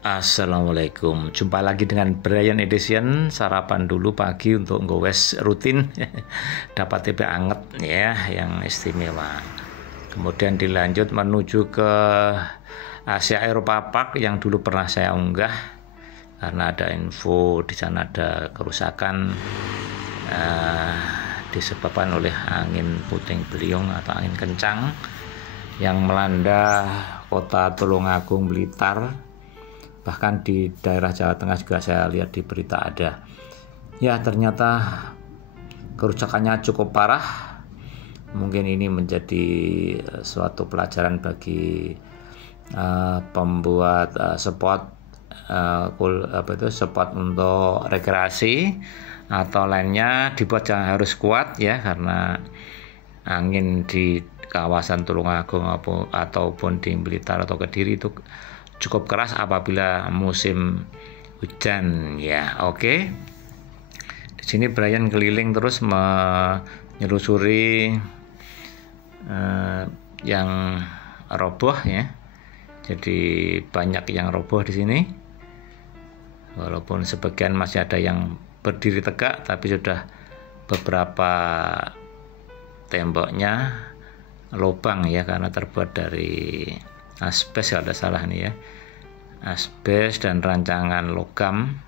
Assalamualaikum, jumpa lagi dengan Brian Edition. Sarapan dulu pagi untuk ngowes rutin dapat TP anget ya, yang istimewa. Kemudian dilanjut menuju ke Asia Eropa Park yang dulu pernah saya unggah karena ada info di sana ada kerusakan disebabkan oleh angin puting beliung atau angin kencang yang melanda kota Tulungagung, Blitar. Bahkan di daerah Jawa Tengah juga saya lihat di berita ada. Ya, ternyata kerusakannya cukup parah. Mungkin ini menjadi suatu pelajaran bagi pembuat spot untuk rekreasi atau lainnya, dibuat jangan harus kuat ya, karena angin di kawasan Tulungagung ataupun di Blitar atau Kediri itu cukup keras apabila musim hujan ya. Oke. Di sini Brian keliling terus menyelusuri yang roboh ya. Jadi banyak yang roboh di sini. Walaupun sebagian masih ada yang berdiri tegak, tapi sudah beberapa temboknya lubang ya, karena terbuat dari asbes kalau tidak salah nih ya, asbes dan rancangan logam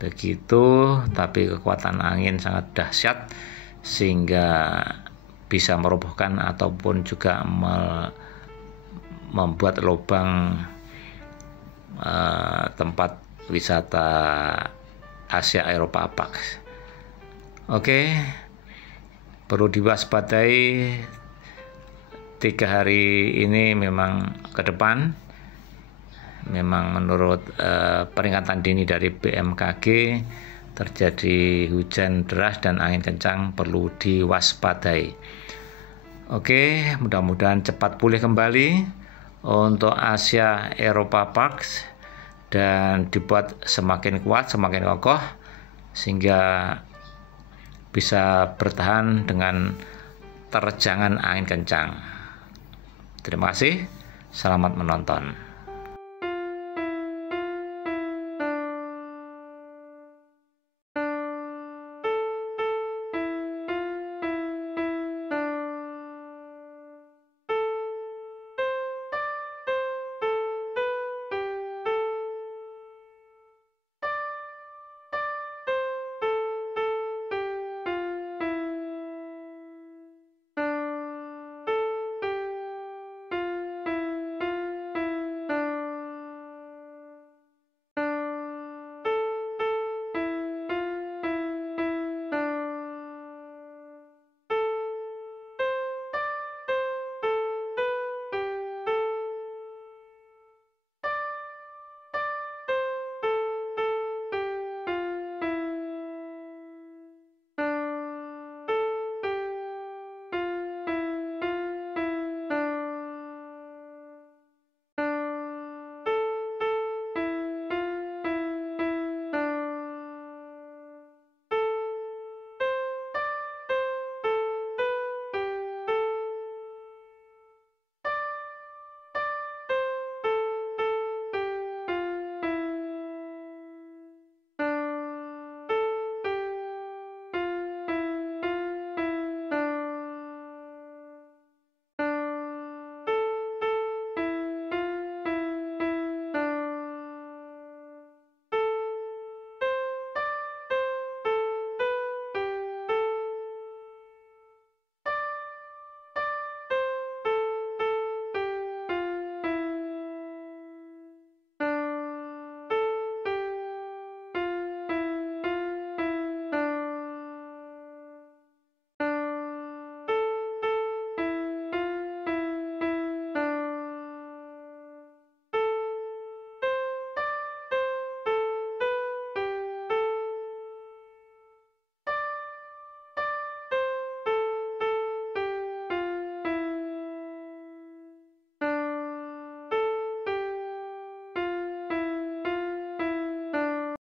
begitu, tapi kekuatan angin sangat dahsyat sehingga bisa merobohkan ataupun juga membuat lubang tempat wisata Asia Eropa Park. Oke, perlu diwaspadai 3 hari ini. Memang ke depan memang menurut peringatan dini dari BMKG terjadi hujan deras dan angin kencang, perlu diwaspadai. Oke, mudah-mudahan cepat pulih kembali untuk Asia Eropa Park dan dibuat semakin kuat, semakin kokoh sehingga bisa bertahan dengan terjangan angin kencang. Terima kasih, selamat menonton.